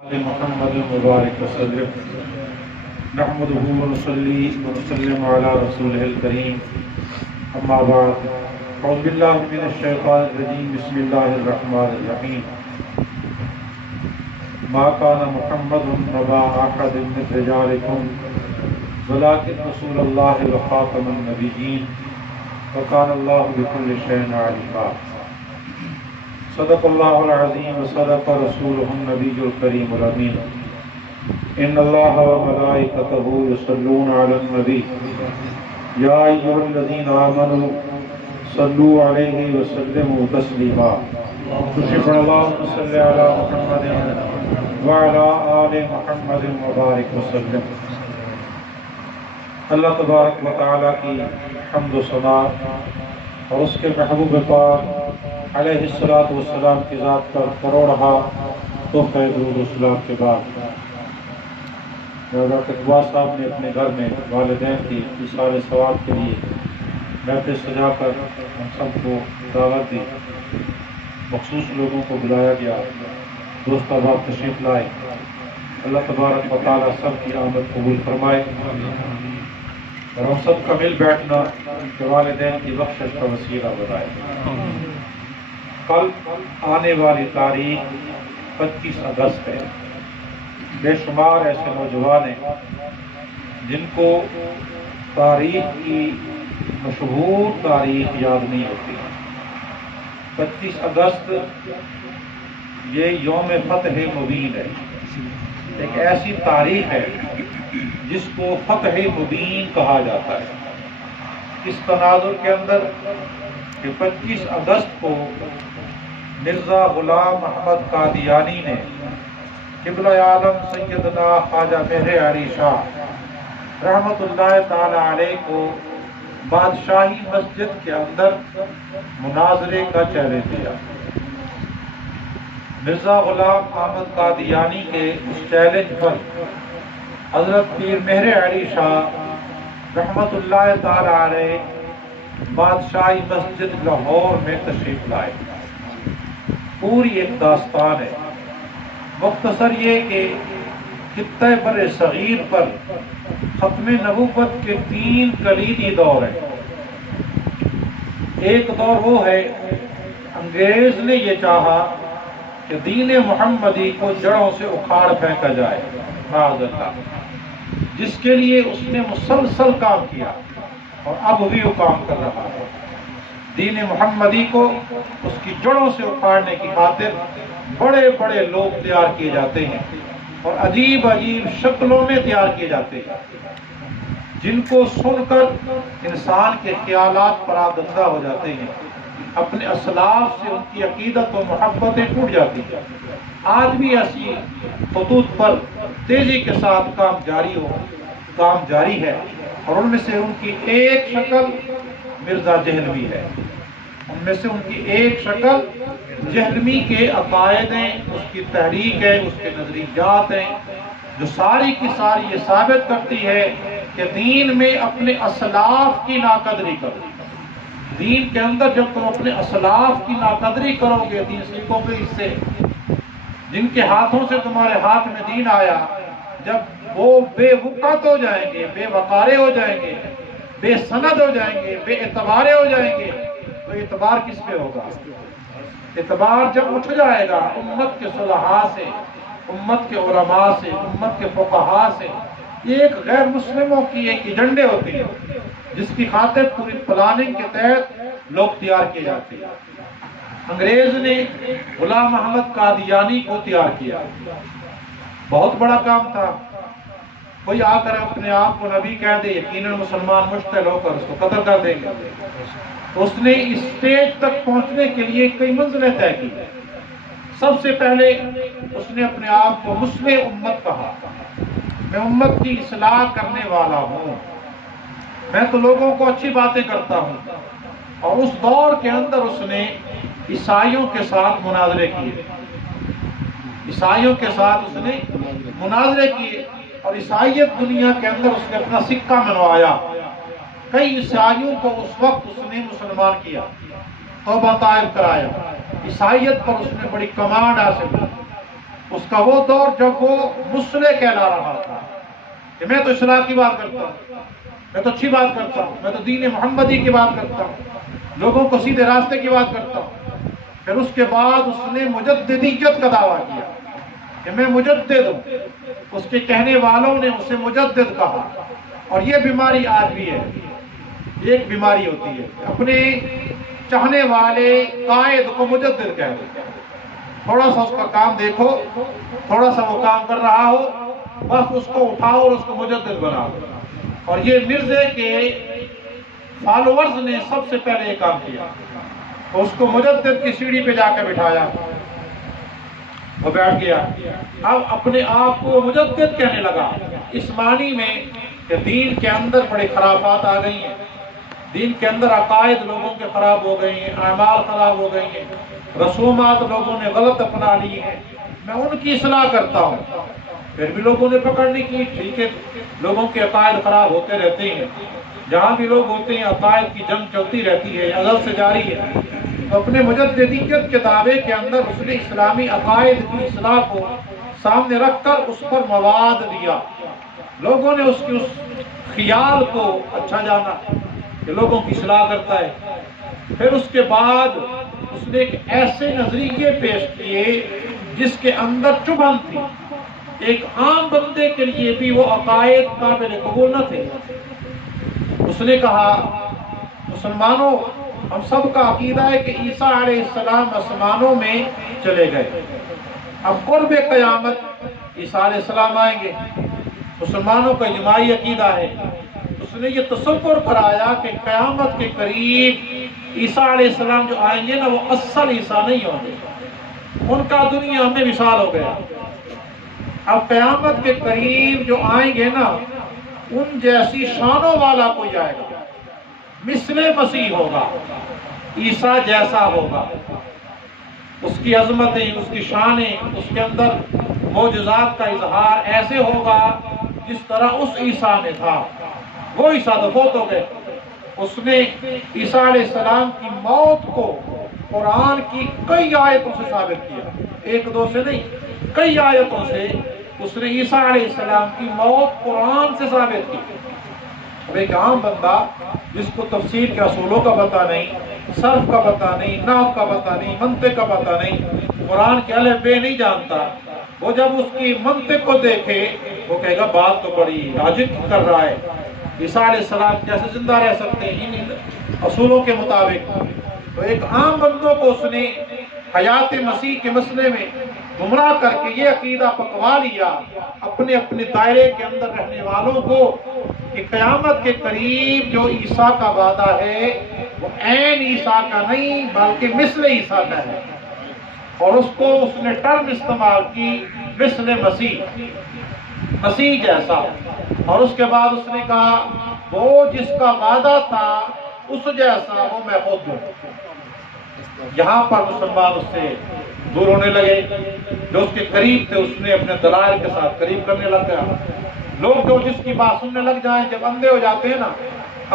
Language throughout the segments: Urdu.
محمد مبارک وسلم نحمده ونصلي ونسلم على رسوله الكريم اما بعد اعوذ بالله من الشیطان الرجیم بسم الله الرحمن الرحیم ما كان محمد نبا احد من رجالكم ولكن رسول الله وخاتم النبيين وكان الله بكل شيء عليما صدق اللہ العظیم وصدق رسولہ النبی الکریم الامین ان اللہ وملائکتہ یصلون علی النبی یا ایھا الذین آمنوا صلوا علیہ وسلموا تسلیما پڑھ اللہم صلی علی محمد وعلی آل محمد وبارک وسلم۔ اللہ تبارک و تعالیٰ کی حمد و ثنا اور اس کے محبوب پاک علیہ السلام کی ذات پر کروڑہا تحفہ درود و سلام کے بعد ڈاکٹر اقبال صاحب نے اپنے گھر میں والدین کی ایصال ثواب کے لیے محفل سجا کر ہم سب کو دعوت دی، مخصوص لوگوں کو بلایا گیا، دوست احباب تشریف لائے۔ اللہ تبارک و تعالیٰ سب کی آمد قبول فرمائے اور ہم سب کا مل بیٹھنا ان کے والدین کی بخشش کا وسیلہ بنائے۔ کل آنے والی تاریخ 25 اگست ہے۔ بے شمار ایسے نوجوان ہیں جن کو تاریخ کی مشہور تاریخ یاد نہیں ہوتی۔ 25 اگست یہ یوم فتح مبین ہے، ایک ایسی تاریخ ہے جس کو فتح مبین کہا جاتا ہے۔ اس تناظر کے اندر کہ 25 اگست کو مرزا غلام احمد قادیانی نے قبلہ عالم سیدنا خواجہ مہر علی شاہ رحمۃ اللہ تعالی علیہ کو بادشاہی مسجد کے اندر مناظرے کا چیلنج دیا۔ مرزا غلام احمد قادیانی کے اس چیلنج پر حضرت پیر مہر علی شاہ رحمۃ اللہ تعالی علیہ بادشاہی مسجد لاہور میں تشریف لائے۔ پوری ایک داستان ہے، مختصر یہ کہ خطہ بر صغیر پر ختم نبوت کے 3 کلیدی دور ہیں۔ ایک دور وہ ہے انگریز نے یہ چاہا کہ دین محمدی کو جڑوں سے اکھاڑ پھینکا جائے، معاذ اللہ، جس کے لیے اس نے مسلسل کام کیا اور اب بھی وہ کام کر رہا ہے۔ دین محمدی کو اس کی جڑوں سے اکھاڑنے کی خاطر بڑے بڑے لوگ تیار کیے جاتے ہیں اور عجیب عجیب شکلوں میں تیار کیے جاتے ہیں، جن کو سن کر انسان کے خیالات پراگندہ ہو جاتے ہیں، اپنے اسلاف سے ان کی عقیدت و محبتیں ٹوٹ جاتی ہیں۔ آج بھی ایسی خطوط پر تیزی کے ساتھ کام جاری ہے، اور ان میں سے ان کی ایک شکل مرزا جہلوی ہے۔ ان میں سے ان کی ایک شکل جہلوی کے عقائد ہیں، اس کی تحریک ہے، اس کے نظریات ہیں، جو ساری کی ساری یہ ثابت کرتی ہے کہ دین میں اپنے اسلاف کی ناقدری کرو۔ دین کے اندر جب تم اپنے اسلاف کی ناقدری کرو گے، دین سیکھو گے اس سے، جن کے ہاتھوں سے تمہارے ہاتھ میں دین آیا، جب وہ بے وقت ہو جائیں گے، بے وقارے ہو جائیں گے، بے سند ہو جائیں گے، بے اعتبارے ہو جائیں گے، تو اعتبار کس پہ ہوگا؟ اعتبار جب اٹھ جائے گا امت کے صلحاء سے، امت کے علماء سے، امت کے فقہاء سے۔ یہ ایک غیر مسلموں کی ایک ایجنڈے ہوتی ہے جس کی خاطر پوری پلاننگ کے تحت لوگ تیار کیے جاتے ہیں۔ انگریز نے غلام احمد قادیانی کو تیار کیا، بہت بڑا کام تھا۔ کوئی آ کر اپنے آپ کو نبی کہہ دے، یقیناً مسلمان مشتعل ہو کر اس کو قتل کر دیں گے۔ اس نے اس سٹیج تک پہنچنے کے لیے کئی منزلیں طے کی۔ سب سے پہلے اس نے اپنے آپ کو مصلح امت کہا، میں امت کی اصلاح کرنے والا ہوں، میں تو لوگوں کو اچھی باتیں کرتا ہوں۔ اور اس دور کے اندر اس نے عیسائیوں کے ساتھ مناظرے کیے، عیسائیوں کے ساتھ اس نے مناظرے کیے، اور عیسائیت دنیا کے اندر اس نے اپنا سکہ منوایا۔ کئی عیسائیوں کو اس وقت اس نے مسلمان کیا، توبہ طائب کرایا، عیسائیت پر اس نے بڑی کمانڈ حاصل کی۔ اس کا وہ دور جب وہ مصلح کہلا رہا تھا کہ میں تو اصلاح کی بات کرتا ہوں، میں تو اچھی بات کرتا ہوں، میں تو دین محمدی کی بات کرتا ہوں، لوگوں کو سیدھے راستے کی بات کرتا ہوں۔ پھر اس کے بعد اس نے مجددیت کا دعویٰ کیا کہ میں مجدد ہوں۔ اس کے کہنے والوں نے اسے مجدد کہا، اور یہ بیماری آج بھی ہے۔ ایک بیماری ہوتی ہے اپنے چاہنے والے قائد کو مجدد کہہ دیتے ہیں۔ تھوڑا سا اس کا کام دیکھو، تھوڑا سا وہ کام کر رہا ہو، بس اس کو اٹھاؤ اور اس کو مجدد بناؤ۔ اور یہ مرزے کے فالوورز نے سب سے پہلے یہ کام کیا، تو اس کو مجدد کی سیڑھی پہ جا کے بٹھایا، وہ بیٹھ گیا، اب اپنے آپ کو مجدد کہنے لگا، اس معنی میں کہ دین کے اندر بڑے خرافات آ گئی ہیں، دین کے اندر عقائد لوگوں کے خراب ہو گئی ہیں، اعمال خراب ہو گئی ہیں، رسومات لوگوں نے غلط اپنا لی ہیں، میں ان کی اصلاح کرتا ہوں۔ پھر بھی لوگوں نے پکڑ نہیں کی، ٹھیک ہے، لوگوں کے عقائد خراب ہوتے رہتے ہیں، جہاں بھی لوگ ہوتے ہیں عقائد کی جنگ چلتی رہتی ہے، ازل سے جاری ہے۔ تو اپنے مجددیت کے دعوے کے اندر اس نے اسلامی عقائد کی اصلاح کو سامنے رکھ کر اس پر مواد دیا، لوگوں نے اس کی اس خیال کو اچھا جانا کہ لوگوں کی اصلاح کرتا ہے۔ پھر اس کے بعد اس نے ایک ایسے نظریے پیش کیے جس کے اندر چبھن تھی، ایک عام بندے کے لیے بھی وہ عقائد قابل قبول نہ تھے۔ اس نے کہا، مسلمانوں، ہم سب کا عقیدہ ہے کہ عیسیٰ علیہ السلام آسمانوں میں چلے گئے، اب قرب قیامت عیسیٰ علیہ السلام آئیں گے، مسلمانوں کا اجماعی عقیدہ ہے۔ اس نے یہ تصور کرایا کہ قیامت کے قریب عیسیٰ علیہ السلام جو آئیں گے نا، وہ اصل عیسیٰ نہیں ہوں گے، ان کا دنیا میں وصال ہو گیا۔ اب قیامت کے قریب جو آئیں گے نا، ان جیسی شانوں والا کوئی آئے گا، مثل مسیح ہوگا، عیسیٰ جیسا ہوگا، اس کی عظمتیں، اس کی شانیں، اس کے اندر معجزات کا اظہار ایسے ہوگا جس طرح اس عیسیٰ میں تھا۔ وہ عیسیٰ تو فوت ہو گئے۔ اس نے عیسیٰ علیہ السلام کی موت کو قرآن کی کئی آیتوں سے ثابت کیا، ایک دو سے نہیں، کئی آیتوں سے اس نے عیسیٰ علیہ السلام کی موت قرآن سے ثابت کی۔ اب ایک عام بندہ جس کو تفسیر کے اصولوں کا پتہ نہیں، صرف کا پتہ نہیں، نحو کا پتہ نہیں، منطق کا پتہ نہیں، قرآن کے الف بے نہیں جانتا، وہ جب اس کی منطق کو دیکھے وہ کہے گا بات تو بڑی عجیب کر رہا ہے، عیسیٰ علیہ السلام کیسے زندہ رہ سکتے ہیں ان اصولوں کے مطابق۔ تو ایک عام بندوں کو اس نے حیات مسیح کے مسئلے میں گمراہ کر کے یہ عقیدہ پکوا لیا اپنے اپنے دائرے کے اندر رہنے والوں کو کہ قیامت کے قریب جو عیسیٰ کا وعدہ ہے وہ عین عیسیٰ کا نہیں بلکہ مثل عیسیٰ کا ہے، اور اس کو اس نے ٹرم استعمال کی مثل مسیح، مسیح جیسا۔ اور اس کے بعد اس نے کہا وہ جس کا وعدہ تھا اس جیسا وہ میں خود ہوں۔ یہاں پر مسلمان اس سے دور ہونے لگے، جو اس کے قریب تھے اس نے اپنے دلائل کے ساتھ قریب کرنے لگ گیا۔ لوگ جو جس کی بات سننے لگ جائیں، جب اندھے ہو جاتے ہیں نا،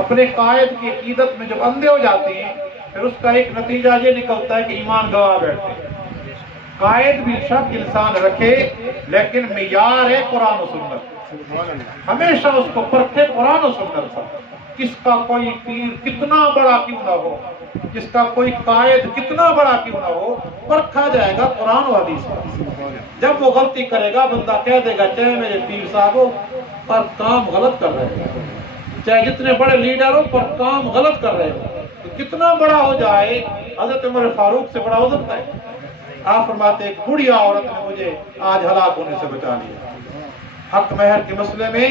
اپنے قائد کی عقیدت میں جب اندھے ہو جاتے ہیں، پھر اس کا ایک نتیجہ یہ نکلتا ہے کہ ایمان گوا بیٹھتے ہیں۔ قائد بھی شک انسان رکھے لیکن معیار ہے قرآن و سنت، ہمیشہ اس کو پرکھے قرآن و سنت پر۔ کس کا کوئی پیر کتنا بڑا کیوں نہ ہو، جس کا کوئی قائد کتنا بڑا کیوں نہ ہو، پرکھا جائے گا قرآن و حدیث پر۔ جب وہ غلطی کرے گا بندہ کہہ دے گا چاہے میرے پیر صاحب ہو پر کام غلط کر رہے ہیں، چاہے جتنے بڑے لیڈر ہو پر کام غلط کر رہے ہیں، تو کتنا بڑا ہو جائے حضرت عمر فاروق سے بڑا ہو سکتا ہے؟ آپ فرماتے ہیں ایک بڑھیا عورت نے مجھے آج ہلاک ہونے سے بچا لیا۔ حق مہر کے مسئلے میں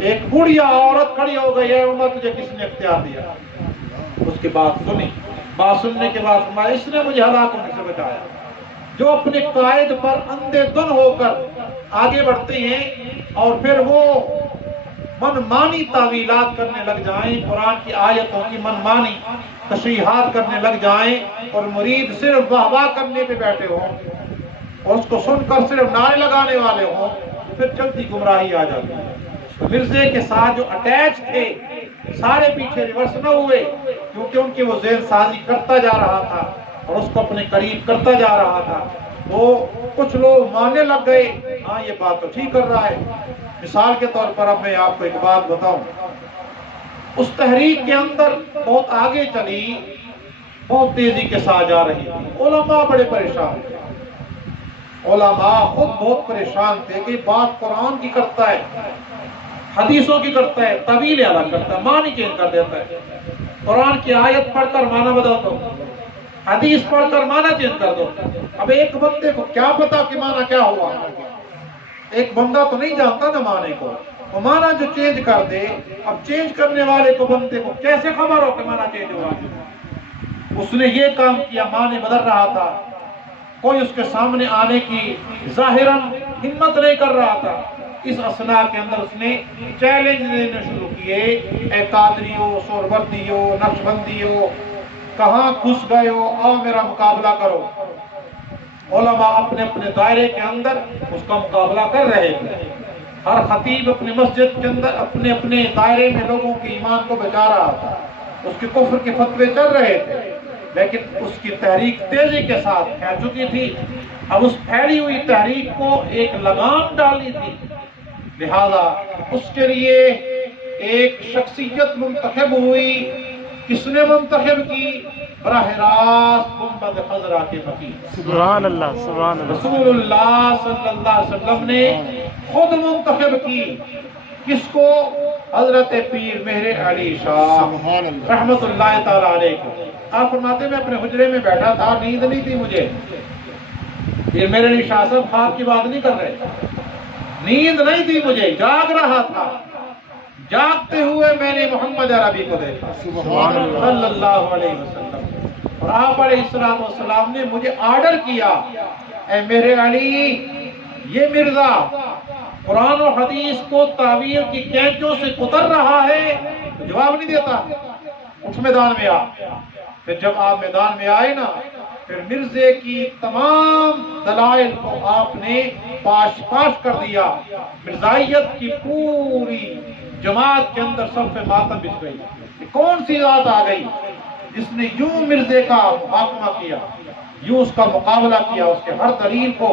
ایک بڑھیا عورت کھڑی ہو گئی ہے، عمر تجھے کس نے اختیار دیا؟ اس کی بات سنی، بات سننے کے بعد فرمایا اس نے مجھے ہلاک ہونے سے بچایا۔ جو اپنے قائد پر اندھے دن ہو کر آگے بڑھتے ہیں اور پھر وہ منمانی تعویلات کرنے لگ جائیں، قرآن کی آیتوں کی منمانی تشریحات کرنے لگ جائیں اور مرید صرف واہ واہ کرنے پہ بیٹھے ہوں اور اس کو سن کر صرف نعرے لگانے والے ہوں، پھر جلدی گمراہی آ جاتی ہے۔ مرزے کے ساتھ جو اٹیچ تھے سارے پیچھے ریورس نہ ہوئے، کیونکہ ان کی وہ ذہن سازی کرتا جا رہا تھا اور اس کو اپنے قریب کرتا جا رہا تھا۔ وہ کچھ لوگ ماننے لگ گئے ہاں یہ بات تو ٹھیک کر رہا ہے۔ مثال کے طور پر اب میں آپ کو ایک بات بتاؤں، اس تحریک کے اندر بہت آگے چلی، بہت تیزی کے ساتھ جا رہی تھی، علماء بڑے پریشان تھے، علماء خود بہت پریشان تھے کہ بات قرآن کی کرتا ہے، حدیثوں کی کرتا ہے، طویل الگ کرتا ہے، معنی چینج کر دیتا ہے، قرآن کی آیت پڑھ کر معنی بدل دو، حدیث پڑھ کر معنی چینج کر دو۔ اب ایک بندے کو کیا پتا کہ معنی کیا ہوا؟ ایک بندہ تو نہیں جانتا نا معنی کو، وہ معنی جو چینج کر دے، اب چینج کرنے والے کو بندے کو کیسے خبر ہو کہ معنی چینج ہوا؟ اس نے یہ کام کیا، معنی بدل رہا تھا، کوئی اس کے سامنے آنے کی ظاہراً ہمت نہیں کر رہا تھا۔ اس اثناء کے اندر اس نے چیلنج دینے شروع کیے، اے قادریو، سہروردیو، نقشبندیو، کہاں گھس گئے ہو، آؤ میرا مقابلہ کرو۔ علماء اپنے اپنے دائرے کے اندر اس کا مقابلہ کر رہے تھے، ہر خطیب اپنی مسجد کے اندر اپنے اپنے دائرے میں لوگوں کے ایمان کو بچا رہا تھا، اس کے کفر کے فتوے چل رہے تھے، لیکن اس کی تحریک تیزی کے ساتھ پھیل چکی تھی۔ اب اس پھیلی ہوئی تحریک کو ایک لگام ڈالنی تھی، لہذا اس کے لیے ایک شخصیت منتخب ہوئی۔ کس نے منتخب کی؟ براہ راست گنبد خضرا کے مکی، سبحان اللہ، سبحان اللہ، رسول اللہ صلی اللہ علیہ وسلم نے خود منتخب کی۔ کس کو؟ حضرت پیر مہر علی شاہ رحمت اللہ تعالی علیہ کو۔ آپ فرماتے میں اپنے حجرے میں بیٹھا تھا، نیند نہیں تھی مجھے، پیر مہر علی شاہ صاحب خواب کی بات نہیں کر رہے، نیند نہیں تھی مجھے، جاگ رہا تھا، جاگتے ہوئے میں نے محمد عربی کو دیکھا صلی اللہ علیہ وسلم، اور آپ علیہ السلام نے مجھے آرڈر کیا، اے میرے علی، یہ مرزا قرآن و حدیث کو تعویل کی کینچوں سے کتر رہا ہے، تو جواب نہیں دیتا، اٹھ میدان میں آ۔ پھر جب آپ میدان میں آئے نا، پھر مرزے کی تمام دلائل کو آپ نے پاش کر دیا، مرزائیت کی پوری جماعت کے اندر سب پہ ماتم بچھ گئی۔ یہ کون سی ذات آ گئی جس نے یوں مرزے کا محاکمہ کیا، یوں اس کا مقابلہ کیا، اس کے ہر دلیل کو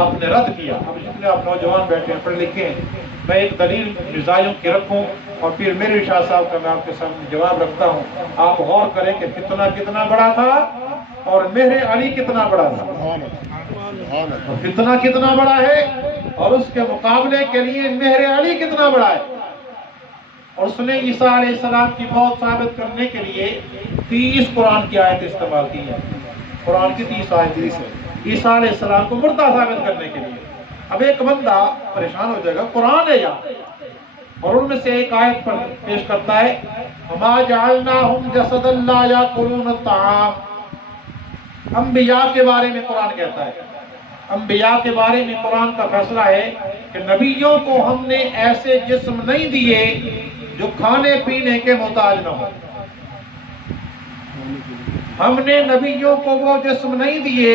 آپ نے رد کیا۔ اب جتنے آپ نوجوان بیٹھے ہیں، پڑھ لکھے ہیں، میں ایک دلیل مرزائیوں کی رکھوں اور پھر میرے شاہ صاحب کا میں آپ کے سامنے جواب رکھتا ہوں، آپ غور کریں کہ فتنہ کتنا بڑا تھا اور مہر علی کتنا بڑا تھا، فتنہ کتنا بڑا ہے اور اس کے مقابلے کے لیے مہر علی کتنا بڑا ہے۔ اور اس نے عیسیٰ علیہ السلام کی موت ثابت کرنے کے لیے 30 قرآن کی آیت استعمال کی ہیں، قرآن کی 30 آیت عیسیٰ علیہ السلام کو مردہ ثابت کرنے کے لیے۔ اب ایک بندہ پریشان ہو جائے گا، قرآن ہے یا، اور ان میں سے ایک آیت پر پیش کرتا ہے، وَمَا جَعَلْنَاهُمْ جَسَدًا لَا يَأْكُلُونَ الطَّعَامَ، انبیاء کے بارے میں قرآن کہتا ہے، انبیاء کے بارے میں قرآن کا فیصلہ ہے کہ نبیوں کو ہم نے ایسے جسم نہیں دیے جو کھانے پینے کے محتاج نہ ہو، ہم نے نبیوں کو وہ جسم نہیں دیے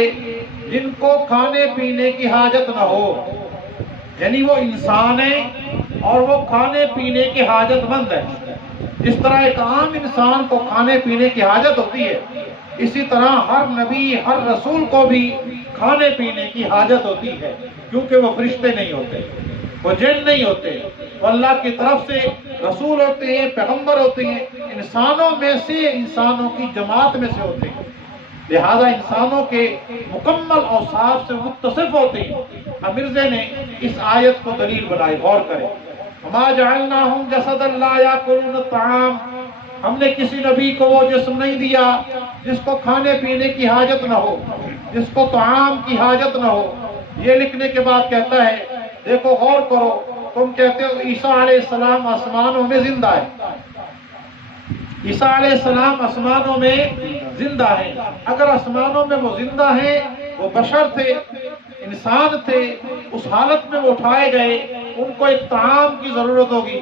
جن کو کھانے پینے کی حاجت نہ ہو، یعنی وہ انسان ہیں اور وہ کھانے پینے کی حاجت مند ہے۔ جس طرح ایک عام انسان کو کھانے پینے کی حاجت ہوتی ہے، اسی طرح ہر نبی، ہر رسول کو بھی کھانے پینے کی حاجت ہوتی ہے، کیونکہ وہ فرشتے نہیں ہوتے، وہ جن نہیں ہوتے، وہ اللہ کی طرف سے رسول ہوتے ہیں، پیغمبر ہوتے ہیں، انسانوں میں سے، انسانوں کی جماعت میں سے ہوتے ہیں، لہذا انسانوں کے مکمل اوصاف سے متصف ہوتے ہیں۔ مرزے نے اس آیت کو دلیل بنائی، غور کریں، وَمَا جَعَلْنَاهُمْ جَسَدًا لَا يَأْكُلُونَ الطَّعَامَ، ہم نے کسی نبی کو وہ جسم نہیں دیا جس کو کھانے پینے کی حاجت نہ ہو، جس کو طعام کی حاجت نہ ہو۔ یہ لکھنے کے بعد کہتا ہے، دیکھو غور کرو، تم کہتے ہو عیسیٰ علیہ السلام آسمانوں میں زندہ ہے، عیسیٰ علیہ السلام آسمانوں میں زندہ ہیں، اگر آسمانوں میں وہ زندہ ہیں، وہ بشر تھے، انسان تھے، اس حالت میں وہ اٹھائے گئے، ان کو ایک طعام کی ضرورت ہوگی،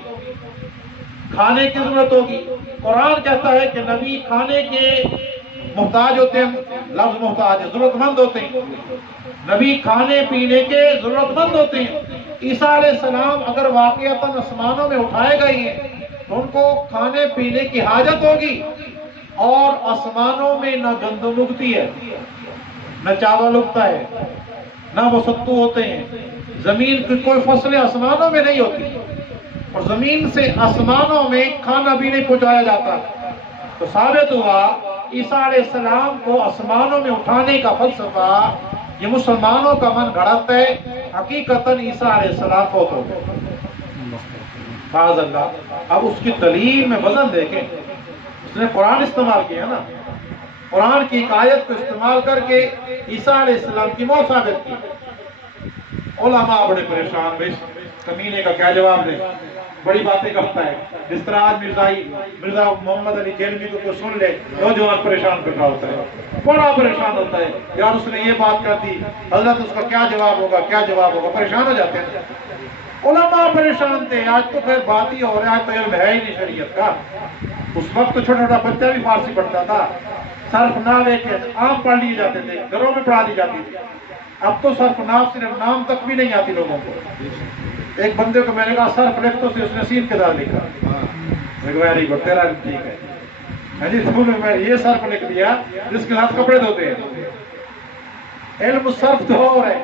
کھانے کی ضرورت ہوگی۔ قرآن کہتا ہے کہ نبی کھانے کے محتاج ہوتے ہیں، لفظ محتاج ہے، ضرورت مند ہوتے ہیں، نبی کھانے پینے کے ضرورت مند ہوتے ہیں۔ عیسیٰ علیہ السلام اگر واقعتاً آسمانوں میں اٹھائے گئے ہیں تو ان کو کھانے پینے کی حاجت ہوگی، اور آسمانوں میں نہ گندم اگتی ہے، نہ چاول اگتا ہے، نہ وہ ستو ہوتے ہیں، زمین کی کوئی فصلیں آسمانوں میں نہیں ہوتی، اور زمین سے آسمانوں میں کھانا بھی نہیں پہنچایا جاتا۔ تو ثابت ہوا عیسیٰ علیہ السلام کو آسمانوں میں اٹھانے کا فلسفہ یہ مسلمانوں کا من گھڑت ہے، حقیقتاً عیسیٰ علیہ السلام فوت ہو گئے معاذ اللہ۔ اب اس کی دلیل میں وزن دیکھیں، اس نے قرآن استعمال کیا نا، قرآن کی ایک آیت کو استعمال کر کے عیسیٰ علیہ السلام کی موت ثابت کی۔ علماء بڑے پریشان، بھائی کمینے کا کیا جواب دیں، بڑی باتیں کرتا ہے۔ جس طرح آج مرزا محمد علی جیلمی کو کوئی سن لے نوجوان پریشان کر رہا ہوتا ہے، بڑا پریشان ہوتا ہے، یار اس نے یہ بات کر دی، حضرت اس کا کیا جواب ہوگا، کیا جواب ہوگا، پریشان ہو جاتے ہیں۔ علماء پریشان تھے، آج تو پھر بات ہی ہو رہا ہے، آج تو علم ہے ہی نہیں شریعت کا۔ اس وقت تو چھوٹا چھوٹا بچہ بھی فارسی پڑھتا تھا، صرف ناو ایک عام پڑھ لیے جاتے تھے، گھروں میں پڑھا دی جاتی تھی۔ اب تو صرف ناو صرف نام تک بھی نہیں آتی لوگوں کو۔ ایک بندے کو میں نے کہا صرف لکھ تو اس نے سین کے دار لکھا، ویری گڈ، تیرا ٹھیک ہے جی، تم نے یہ صرف لکھ دیا جس کے ساتھ کپڑے دھوتے ہیں۔ علم صرف تو اور ہے۔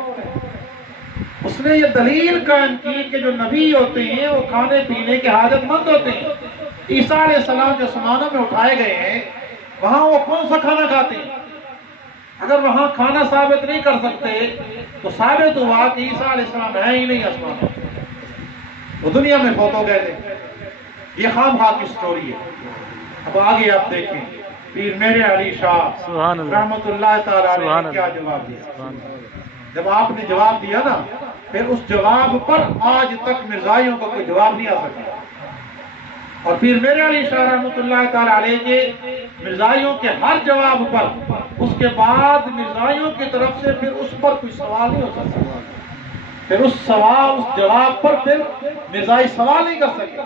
اس نے یہ دلیل قائم کی کہ جو نبی ہوتے ہیں وہ کھانے پینے کے حاجت مند ہوتے ہیں۔ عیسیٰ علیہ السلام جو آسمانوں میں اٹھائے گئے ہیں وہاں وہ کون سا کھانا کھاتے ہیں؟ اگر وہاں کھانا ثابت نہیں کر سکتے تو ثابت ہوا کہ عیسیٰ علیہ السلام ہے ہی نہیں آسمانوں میں، وہ دنیا میں فوت ہو گئے تھے۔ یہ خام خواہ کی سٹوری ہے۔ اب آگے آپ دیکھیں پیر میرے علی شاہ رحمت اللہ تعالی علیہ نے کیا جواب دیا۔ جب آپ نے جواب دیا نا، پھر اس جواب پر آج تک مرزائیوں کا کوئی جواب نہیں آ سکا۔ اور پھر میرے علی شاہ رحمت اللہ تعالی علیہ کے مرزائیوں کے ہر جواب پر اس کے بعد مرزائیوں کی طرف سے پھر اس پر کوئی سوال نہیں ہو سکتا، پھر اس جواب پر پھر مرزائی سوال نہیں کر سکے۔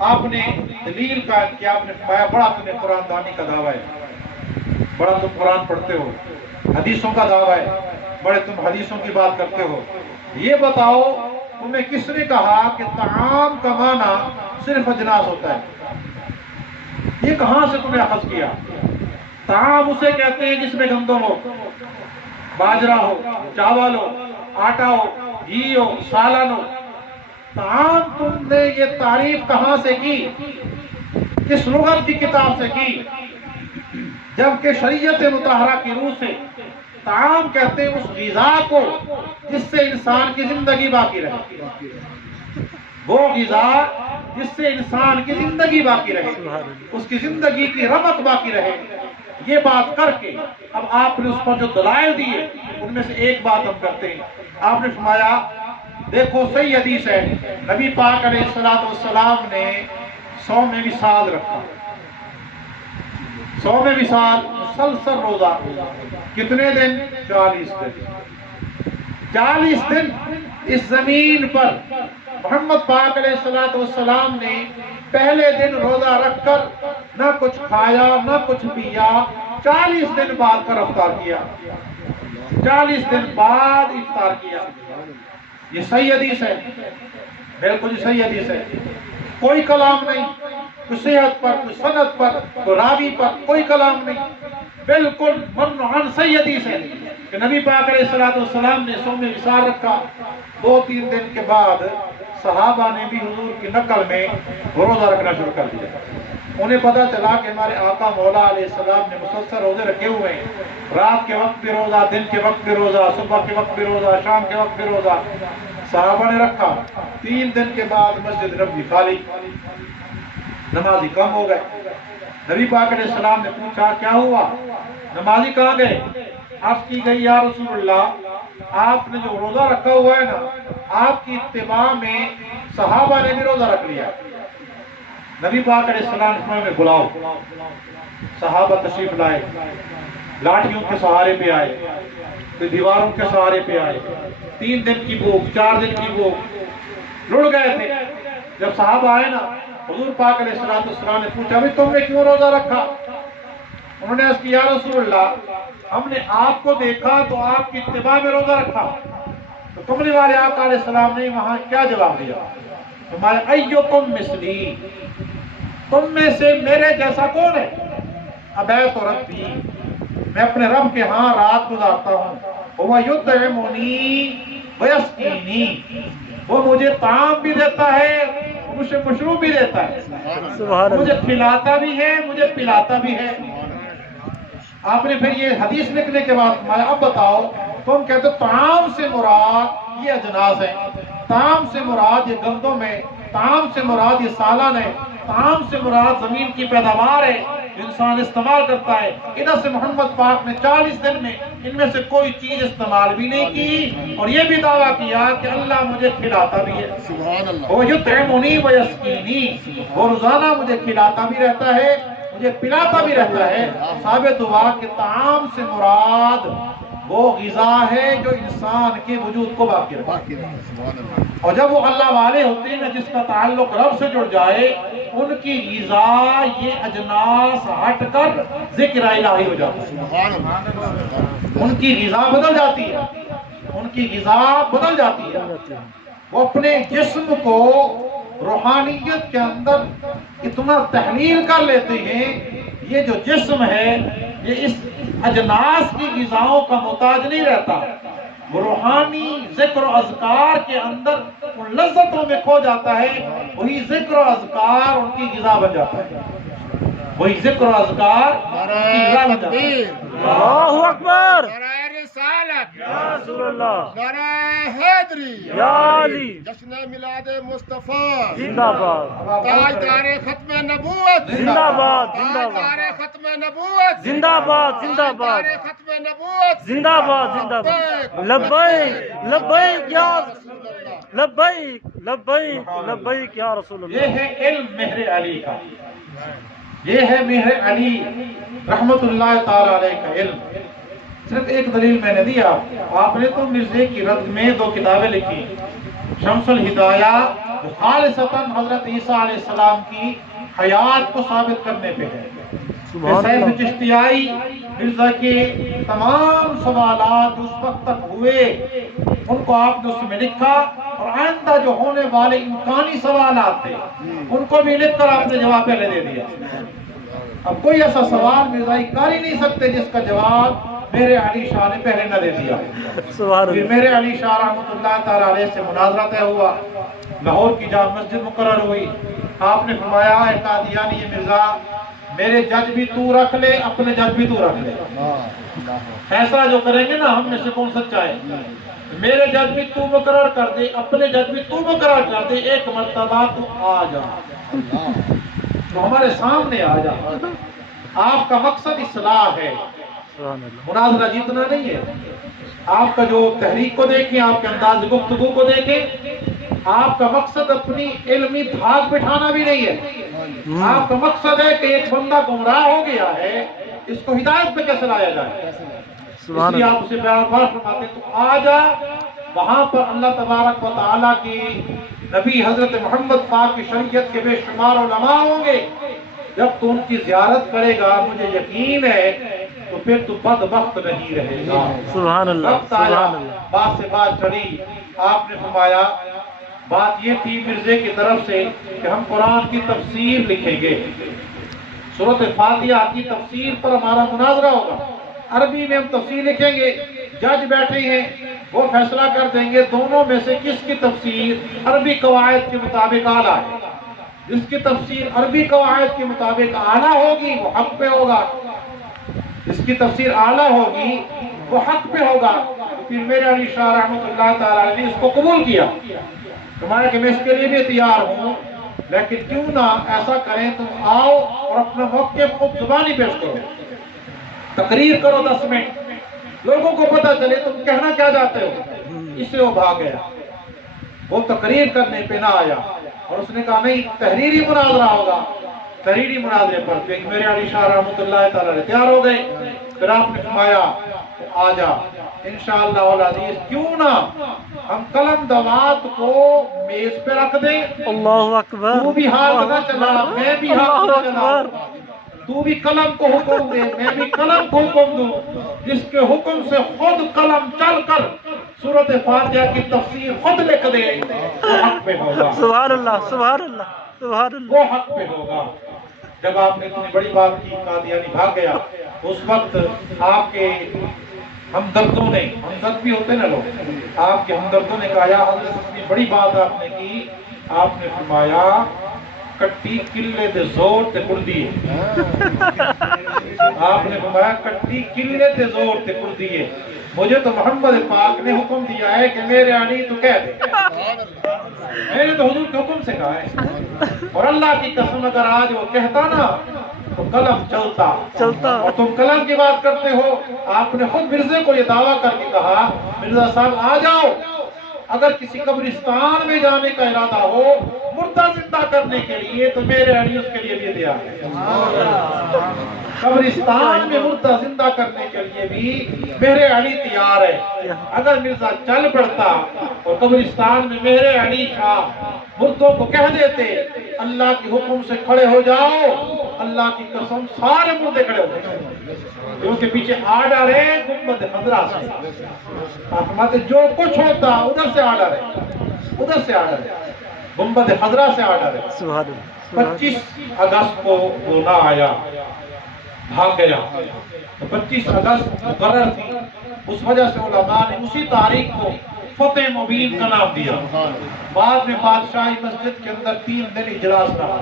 آپ نے دلیل قائم کیا، آپ نے فرمایا بڑا تمہیں قرآن دانی کا دعویٰ ہے، بڑا تم قرآن پڑھتے ہو، حدیثوں کا دعویٰ ہے، بڑے تم حدیثوں کی بات کرتے ہو، یہ بتاؤ تمہیں کس نے کہا کہ طعام کا معنی صرف اجناس ہوتا ہے؟ یہ کہاں سے تمہیں اخذ کیا؟ طعام اسے کہتے ہیں جس میں گندم ہو، باجرہ ہو، چاول ہو، آٹا ہو، گھی ہو، سالن ہو۔ طعام تم نے یہ تعریف کہاں سے کی، کس لغت کی کتاب سے کی؟ جبکہ شریعت مطہرہ کی روح سے طعام کہتے ہیں اس غذا کو جس سے انسان کی زندگی باقی رہے، وہ غذا جس سے انسان کی زندگی باقی رہے، اس کی زندگی کی رمق باقی رہے۔ یہ بات کر کے اب آپ نے اس پر جو دلائل دیے ان میں سے ایک بات ہم کرتے ہیں۔ آپ نے فرمایا دیکھو صحیح حدیث ہے، نبی پاک علیہ السلام نے 100 میں وصال رکھا، 100 میں وصال مسلسل روزہ، کتنے دن؟ 40 دن۔ 40 دن اس زمین پر محمد پاک علیہ السلام نے پہلے دن روزہ رکھ کر نہ کچھ کھایا نہ کچھ پیا، 40 دن بعد کر افطار کیا، 40 دن بعد افطار کیا۔ یہ صحیح حدیث ہے، بالکل صحیح حدیث ہے، کوئی کلام نہیں، کوئی صحت پر، کوئی سند پر، کوئی راوی پر کوئی کلام نہیں، بالکل منعن صحیح حدیث ہے کہ نبی پاک علیہ السلام نے 100 میں وصال رکھا۔ 2-3 دن کے بعد صحابہ نے بھی حضور کی نقل میں روزہ رکھنا شروع کر دیا۔ انہیں پتا چلا کہ ہمارے آقا مولا علیہ السلام نے مسلسل روزے رکھے ہوئے ہیں، رات کے وقت بھی روزہ، دن کے وقت بھی روزہ، صبح کے وقت بھی روزہ، شام کے وقت بھی روزہ۔ صحابہ نے رکھا، 3 دن کے بعد مسجد نبوی خالی، نمازی کم ہو گئے۔ نبی پاک علیہ السلام نے پوچھا کیا ہوا، نمازی کہاں گئے؟ عرض کی گئی یا رسول اللہ آپ نے جو روزہ رکھا ہوا ہے نا، آپ کی اتباع میں صحابہ نے بھی روزہ رکھ لیا۔ نبی پاک علیہ السلام نے بلاؤ، صحابہ تشریف لائے، لاٹھیوں کے سہارے پہ آئے، پھر دیواروں کے سہارے پہ آئے، 3 دن کی بھوک، 4 دن کی بھوک، لڑ گئے تھے۔ جب صحابہ آئے نا، حضور پاک علیہ السلام نے پوچھا بھی تم نے کیوں روزہ رکھا؟ انہوں نے عرض کیا یا رسول اللہ ہم نے آپ کو دیکھا تو آپ کی اتباع میں روزہ رکھا۔ تو کملی والے آقا علیہ السلام نے وہاں کیا جواب دیا؟ تمہارے ایکم مثلی، تم میں سے میرے جیسا کون ہے؟ ابیت ربی، میں اپنے رب کے ہاں رات گزارتا ہوں. وہ یطعمنی ویسقینی، وہ مجھے طعام بھی دیتا ہے، مجھے مشروب بھی دیتا ہے، سبحان مجھے اللہ. کھلاتا بھی ہے، مجھے پلاتا بھی ہے. آپ نے پھر یہ حدیث لکھنے کے بعد فرمایا اب بتاؤ، تو ہم کہتے ہیں طعام سے مراد یہ اجناس ہے، طعام سے مراد یہ گندم ہے، طعام سے مراد یہ سالن ہے، طعام سے مراد زمین کی پیداوار ہے جو انسان استعمال کرتا ہے. ادھر سے محمد پاک نے 40 دن میں ان میں سے کوئی چیز استعمال بھی نہیں کی، اور یہ بھی دعویٰ کیا کہ اللہ مجھے کھلاتا بھی ہے. سبحان اللہ. وہ یطعمنی ویسقینی، وہ روزانہ مجھے کھلاتا بھی رہتا ہے، مجھے پلاتا بھی رہتا ہے. ثابت ہوا کہ طعام سے مراد وہ غذا ہے جو انسان کے وجود کو باقی رکھتا ہے. باقی رہے. سبحان اللہ. اور جب وہ اللہ والے ہوتے ہیں نا، جس کا تعلق رب سے جڑ جائے، ان کی غذا یہ اجناس ہٹ کر ذکر الہی ہو جاتا ہے. سبحان اللہ. ان کی غذا بدل جاتی ہے، ان کی غذا بدل جاتی ہے. وہ اپنے جسم کو روحانیت کے اندر اتنا تحلیل کر لیتے ہیں، یہ جو جسم ہے یہ اس اجناس کی غذاؤں کا محتاج نہیں رہتا، وہ روحانی ذکر و اذکار کے اندر ان لذتوں میں کھو جاتا ہے. وہی ذکر و اذکار ان کی غذا بن جاتا ہے، وہی ذکر و اذکار ان کی غذا بن جاتا ہے. اللہ اکبر. نعرہ رسالت. یا رسول اللہ. نعرہ حیدری. یا علی. جشن میلاد مصطفیٰ. زندہ باد. تاجدار ختم نبوت. زندہ باد. زندہ باد. تاجدار ختم نبوت. زندہ باد. زندہ باد. تاجدار ختم نبوت. زندہ باد. زندہ باد. لبیک لبیک یا لبیک لبیک لبیک یا رسول اللہ. یہ ہے علم مہر علی کا، یہ ہے مہر علی رحمت اللہ تعالی علیہ کا علم. صرف ایک دلیل میں نے دیا. آپ نے تو مرزے کی رد میں 2 کتابیں لکھی، شمس الہدایہ جو خالصتاً حضرت عیسیٰ علیہ السلام کی حیات کو ثابت کرنے پہ ہے. سبحان سیف اللہ. چشتیائی مرزا کے تمام سوالات اس وقت تک ہوئے ان کو آپ نے اس میں لکھا، اور آئندہ جو ہونے والے امکانی سوالات تھے ان کو بھی لکھ کر آپ نے جواب پہلے دے دیا. اب کوئی ایسا سوال مرزائی کر ہی نہیں سکتے جس کا جواب میرے علی شاہ نے پہلے نہ دے دیا. سبحان پھر اللہ. میرے علی شاہ رحمۃ اللہ تعالی علیہ سے مناظرہ طے ہوا، لاہور کی جامع مسجد مقرر ہوئی. آپ نے فرمایا اے قادیانی مرزا، میرے جج بھی تو رکھ لے، اپنے جج بھی تو رکھ لے. فیصلہ جو کریں گے نا ہم میں سے کون سچا ہے، میرے جج بھی تو مقرر کر دے، اپنے جج بھی تو مقرر کر دے. ایک مرتبہ تو آ جا، تو ہمارے سامنے آ جا. آپ کا مقصد اصلاح ہے، سبحان اللہ. مناظرہ جیتنا نہیں ہے. آپ کا جو تحریک کو دیکھیں، آپ کے انداز گفتگو کو دیکھیں، آپ کا مقصد اپنی علمی دھاگ بٹھانا بھی نہیں ہے. آپ کا مقصد ہے کہ ایک بندہ گمراہ ہو گیا ہے، اس کو ہدایت پہ کیسے لایا جائے. سبحان اس لیے اللہ. آپ اسے بار بار فرماتے ہیں تو آ جا. وہاں پر اللہ تبارک و تعالیٰ کی نبی حضرت محمد پاک کی شریعت کے بے شمار علماء ہوں گے. جب تو ان کی زیارت کرے گا مجھے یقین ہے تو پھر تو بدبخت نہیں رہے گا. سبحان اللہ. وقت آیا، سبحان اللہ. بات سے بات چڑھی. آپ نے فرمایا بات یہ تھی مرزے کی طرف سے کہ ہم قرآن کی تفسیر لکھیں گے، سورۃ فاتحہ کی تفسیر پر ہمارا مناظرہ ہوگا. عربی میں ہم تفسیر لکھیں گے، جج بیٹھے ہیں وہ فیصلہ کر دیں گے دونوں میں سے کس کی تفسیر عربی قواعد کے مطابق اعلیٰ ہے. جس کی تفسیر عربی قواعد کے مطابق اعلیٰ ہوگی وہ حق پہ ہوگا، جس کی تفسیر اعلیٰ ہوگی وہ حق پہ ہوگا. پھر میرے علی شاہ رحمۃ اللہ تعالیٰ نے اس کو قبول کیا. فرمایا کہ میں اس کے لیے بھی تیار ہوں، لیکن کیوں نہ ایسا کریں تم آؤ اور اپنا موقف خود زبانی پیش کرو، تقریر کرو 10 منٹ، لوگوں کو پتہ چلے تم کہنا کیا چاہتے ہو. اس سے وہ بھاگ گیا، وہ تقریر کرنے پہ نہ آیا، اور اس نے کہا نہیں تحریری مناظرہ ہوگا. تحریری مناظرے پر میرے علی شاہ رحمۃ اللہ تعالیٰ نے تیار ہو گئے. پھر آپ نے فرمایا آ جا انشاءاللہ العزیز، کیوں نہ ہم قلم دوات کو میز پہ رکھ دیں، اللہ اکبر. تو بھی ہاتھ نہ چلا میں بھی ہاتھ نہ چلا، تو بھی قلم کو حکم دے میں بھی قلم کو حکم دوں، جس کے حکم سے خود قلم چل کر سورۃ فاتحہ کی تفسیر خود لکھ دے وہ حق پہ ہوگا. سبحان اللہ. سبحان اللہ. سبحان اللہ. وہ حق پہ ہوگا. جب آپ نے اتنی بڑی بات کی قادیانی بھاگ گیا. اس وقت آپ کے ہمدردوں نے، ہمدرد بھی ہوتے نا لوگ، آپ کے ہمدردوں نے کہا یا حضرت اتنی بڑی بات آپ نے کی، آپ نے فرمایا کٹی قلے دے زور تے کردی ہے. آپ نے فرمایا کٹی قلے دے زور تے کردی ہے. مجھے تو محمد پاک نے حکم دیا ہے کہ میرے علی تو کہہ دے، میں نے تو حضور کے حکم سے کہا ہے. اور اللہ کی قسم اگر آج وہ کہتا نا تو قلم چلتا. اور تم قلم کی بات کرتے ہو. آپ نے خود مرزے کو یہ دعویٰ کر کے کہا مرزا صاحب آ جاؤ، اگر کسی قبرستان میں جانے کا ارادہ ہو مردہ زندہ کرنے کے لیے تو میرے علی اس کے لیے بھی تیار ہے. قبرستان میں مردہ زندہ کرنے کے لیے بھی میرے علی تیار ہے. اگر مرزا چل پڑتا اور قبرستان میں میرے علی شاہ مردوں کو کہہ دیتے اللہ کے حکم سے کھڑے ہو جاؤ، اللہ کی قسم سارے مردے کھڑے ہو جائیں، کیونکہ پیچھے آرڈر ہے گنبد خضرا سے. احمد جو کچھ ہوتا ادھر سے آرڈر ہے، ادھر سے آرڈر ہے، گنبد خضرا سے آرڈر ہے. 25 اگست کو وہ نہ آیا، بھاگ گیا. 25 اگست مقرر تھی، اس وجہ سے علماء نے اسی تاریخ کو فتح مبین کا نام دیا. بعد میں بادشاہی مسجد کے اندر 3 دن اجلاس رہا،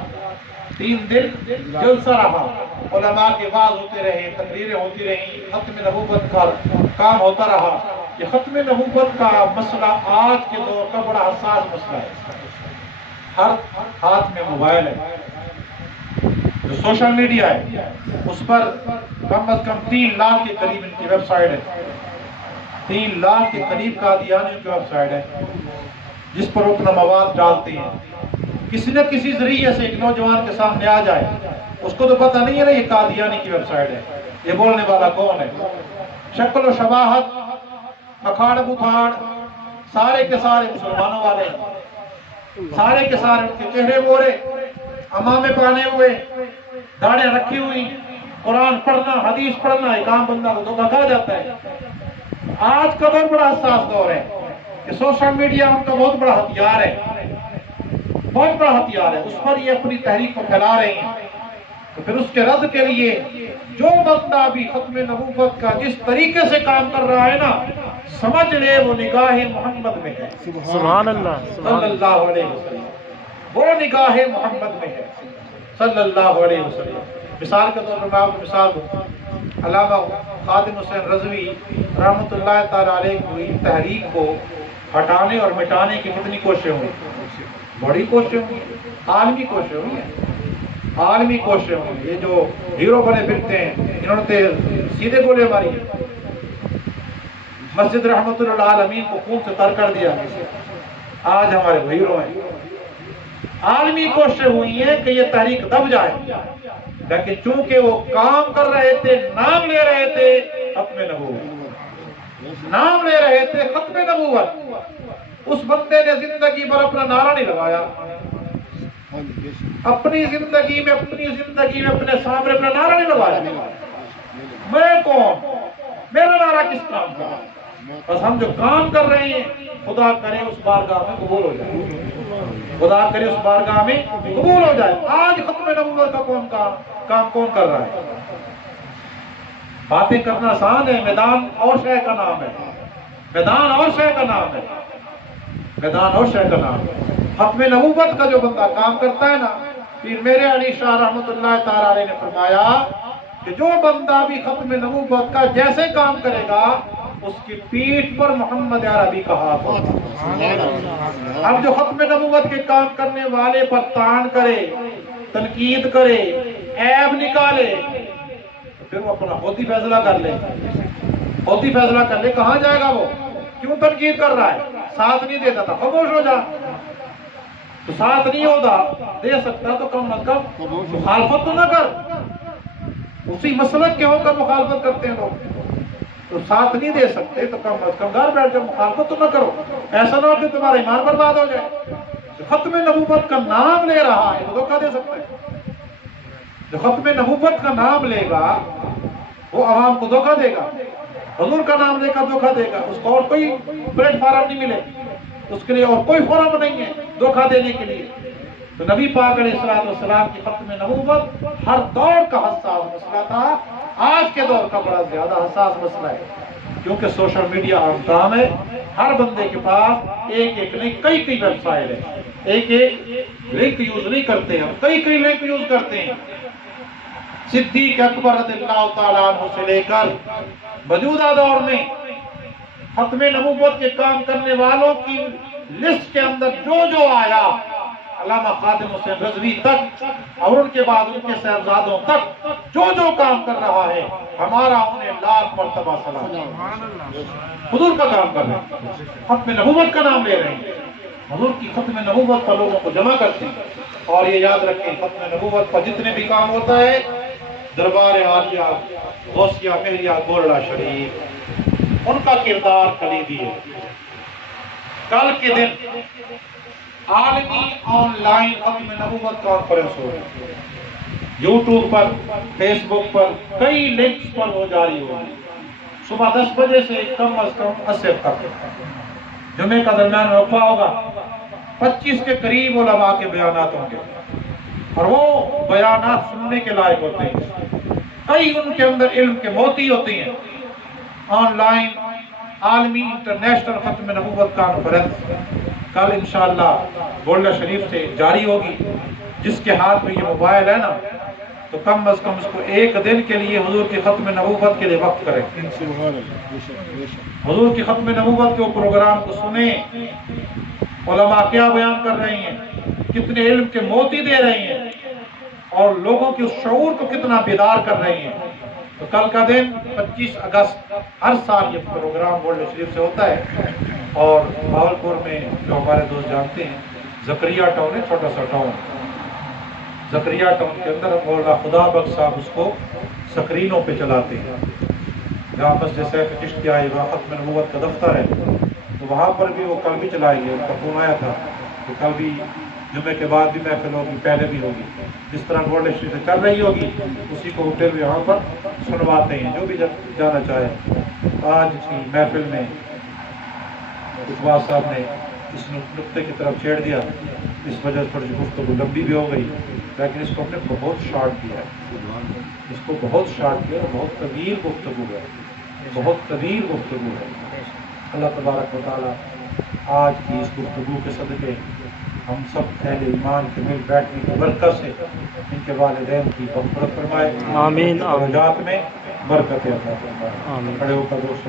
3 دن جلسہ رہا. علماء کے واعظ ہوتے رہے، تقریریں ہوتی رہیں، ختم نبوت کا کام ہوتا رہا. یہ ختم نبوت کا مسئلہ آج کے دور کا بڑا حساس مسئلہ ہے. ہر ہاتھ میں موبائل ہے، جو سوشل میڈیا ہے اس پر کم از کم 3 لاکھ کے قریب ان کی ویب سائٹ ہے. 3 لاکھ کے قریب قادیانیوں کی ویب سائٹ ہے جس پر وہ اپنا مواد ڈالتے ہیں. کسی نہ کسی ذریعے سے ایک نوجوان کے سامنے آ جائے، اس کو تو پتہ نہیں ہے نا یہ قادیانی کی ویب سائٹ ہے، یہ بولنے والا کون ہے. شکل و شباہت، اکھاڑ بکھاڑ، سارے کے سارے مسلمانوں والے، سارے کے سارے ان کے چہرے مورے، امامے پہنے ہوئے، داڑھیں رکھی ہوئی، قرآن پڑھنا، حدیث پڑھنا. ایک عام بندہ کو دھوکہ کھا جاتا ہے. آج کا دور بڑا حساس دور ہے کہ سوشل میڈیا ان کا بہت بڑا ہتھیار ہے، بہت بڑا ہتھیار ہے. اس پر یہ اپنی تحریک کو پھیلا رہے ہیں. تو پھر اس کے رد کے لیے جو بندہ بھی ختم نبوت کا جس طریقے سے کام کر رہا ہے نا، سمجھ لے وہ نگاہ محمد میں ہے. سبحان اللہ، صلی اللہ علیہ وسلم، وہ نگاہ محمد میں ہے صلی اللہ علیہ وسلم. مثال کے طور پر میں آپ کو مثال دوں، علامہ خادم حسین رضوی رحمۃ اللہ تعالی علیہ کی تحریک کو ہٹانے اور مٹانے کی کتنی کوششیں ہوئی، بڑی کوششیں ہوئی، عالمی کوششیں ہوئی ہیں، عالمی کوششیں ہوئی. یہ جو ہیرو بنے پھرتے ہیں انہوں نے سیدھے گولے ماری، مسجد رحمت اللہ عالمین کو خون سے تر کر دیا. آج ہمارے ہیرو ہیں. عالمی کوششیں ہوئی ہیں کہ یہ تحریک دب جائے، لیکن چونکہ وہ کام کر رہے تھے، نام لے رہے تھے ختم نبوت، نام لے رہے تھے ختم نبوت. اس بندے نے زندگی بھر اپنا نعرہ نہیں لگایا، اپنی زندگی میں اپنے سامنے اپنا نعرہ نہیں لگایا. میں کون، میرا نعرہ کس کام کا؟ بس ہم جو کام کر رہے ہیں خدا کرے اس بارگاہ میں قبول ہو جائے، خدا کرے اس بارگاہ میں قبول ہو جائے. آج ختم نبوت کا کام کون کر رہا ہے؟ باتیں کرنا آسان ہے، میدان اور شے کا نام ہے، میدان اور شے کا نام ہے، میدان اور شے کا نام ہے. ختم نبوت کا جو بندہ کام کرتا ہے نا، پھر میرے علی شاہ رحمۃ اللہ تعالی علیہ نے فرمایا کہ جو بندہ بھی ختم نبوت کا جیسے کام کرے گا اس کی پیٹھ پر محمد عربی کا ہاتھ ہوگا. اب جو ختم نبوت کے کام کرنے والے پر تان کرے، تنقید کرے، عیب نکالے، پھر وہ اپنا خود ہی فیصلہ کر لے، خود ہی فیصلہ کر لے کہاں جائے گا. وہ کیوں تنقید کر رہا ہے؟ ساتھ نہیں دیتا تھا، خاموش ہو جا. تو ساتھ نہیں ہوتا دے سکتا تو کم از کم مخالفت تو نہ کر. اسی مسلک کے ہو کر مخالفت کرتے ہیں لوگ، تو ساتھ نہیں دے سکتے تو کم از کم گھر بیٹھ کر مخالفت تو نہ کرو. ایسا نہ ہو کہ تمہارا ایمان برباد ہو جائے. جو ختم نبوت کا نام لے رہا ہے وہ دھوکہ دے سکتا ہے. جو ختم نبوت کا نام لے گا وہ عوام کو دھوکہ دے گا، حضور کا نام لے کر دھوکہ دے گا. اس کو اور کوئی پلیٹ فارم نہیں ملے، اس کے لیے اور کوئی فورم نہیں ہے دھوکہ دینے کے لیے. تو نبی پاک علیہ السلام کی ختم نبوت ہر دور کا حساس مسئلہ تھا. آج کے دور کا بڑا زیادہ حساس مسئلہ ہے، کیونکہ سوشل میڈیا عام کام ہے، ہر بندے کے پاس ایک ایک نہیں کئی کئی ویب سائٹ ہے، ایک ایک لنک یوز نہیں کرتے ہیں، کئی کئی لنک یوز کرتے ہیں۔ صدیق اکبر رضی اللہ تعالیٰ عنہ سے لے کر موجودہ دور میں ختم نبوت کے کام کرنے والوں کی لسٹ کے اندر جو جو آیا، علامہ خادم حسین رضوی تک اور ان کے بعد ان کے صاحبزادوں تک جو جو کام کر رہا ہے، ہمارا انہیں لاکھ مرتبہ سلام۔ حضور کا کام کر رہے ہیں، ختم نبوت کا نام لے رہے ہیں، حضور کی ختم نبوت پر لوگوں کو جمع کرتے ہیں۔ اور یہ یاد رکھیں، ختم نبوت پر جتنے بھی کام ہوتا ہے، دربار عالیہ، غوثیہ مہریہ گولڑا شریف، ان کا کردار کلیدی ہے۔ کل کے دن عالمی آن لائن ختم نبوت کانفرنس ہو رہی ہے، یوٹیوب پر، فیس بک پر، کئی لنکس پر وہ جاری ہو رہی ہے۔ صبح 10 بجے سے کم از کم 80 تک جمعے کا درمیان وقفہ ہوگا، 25 کے قریب علماء کے بیانات ہوں گے، اور وہ بیانات سننے کے لائق ہوتے ہیں، کئی ان کے اندر علم کے موتی ہوتی ہیں۔ آن لائن عالمی انٹرنیشنل ختم نبوت کانفرنس کل انشاءاللہ گولڈا شریف سے جاری ہوگی۔ جس کے ہاتھ میں یہ موبائل ہے نا، تو کم از کم اس کو ایک دن کے لیے حضور کی ختم نبوت کے لیے وقف کریں، حضور کی ختم نبوت کے پروگرام کو سنیں، علماء کیا بیان کر رہے ہیں، کتنے علم کے موتی دے رہے ہیں، اور لوگوں کے اس شعور کو کتنا بیدار کر رہے ہیں۔ تو کل کا دن 25 اگست ہر سال یہ پروگرام گولڈا شریف سے ہوتا ہے، اور بہاولپور میں جو ہمارے دوست جانتے ہیں، زکریا ٹاؤن ہے، چھوٹا سا ٹاؤن، زکریا ٹاؤن کے اندر مولانا خدا بخش صاحب اس کو سکرینوں پہ چلاتے ہیں، جہاں مسجد سیف چشتیہ ہے، وہاں ختم نبوت کا دفتر ہے، تو وہاں پر بھی وہ کل بھی چلائیں گے۔ ان کا فون آیا تھا کہ کل بھی جمعے کے بعد بھی محفل ہوگی، پہلے بھی ہوگی، جس طرح گولڈا شریف سے چل رہی ہوگی اسی کو ہوتے ہوئے یہاں پر سنواتے ہیں، جو بھی جانا چاہے۔ آج کی محفل میں اقبال صاحب نے اس نقطے کی طرف چھیڑ دیا، اس وجہ سے تھوڑی سی گفتگو لمبی بھی ہو گئی، لیکن اس کو ہم نے بہت شارٹ کیا ہے، اس کو بہت شارٹ کیا، بہت طویل گفتگو ہے، بہت طویل گفتگو ہے۔ اللہ تبارک و تعالیٰ آج کی اس گفتگو کے صدقے ہم سب اہل ایمان کے مل بیٹھنے کی برکت سے ان کے والدین کی مغفرت فرمائے، آمین، درجات میں برکت عطا فرمائے۔ آمین۔ کھڑے ہو کر دوست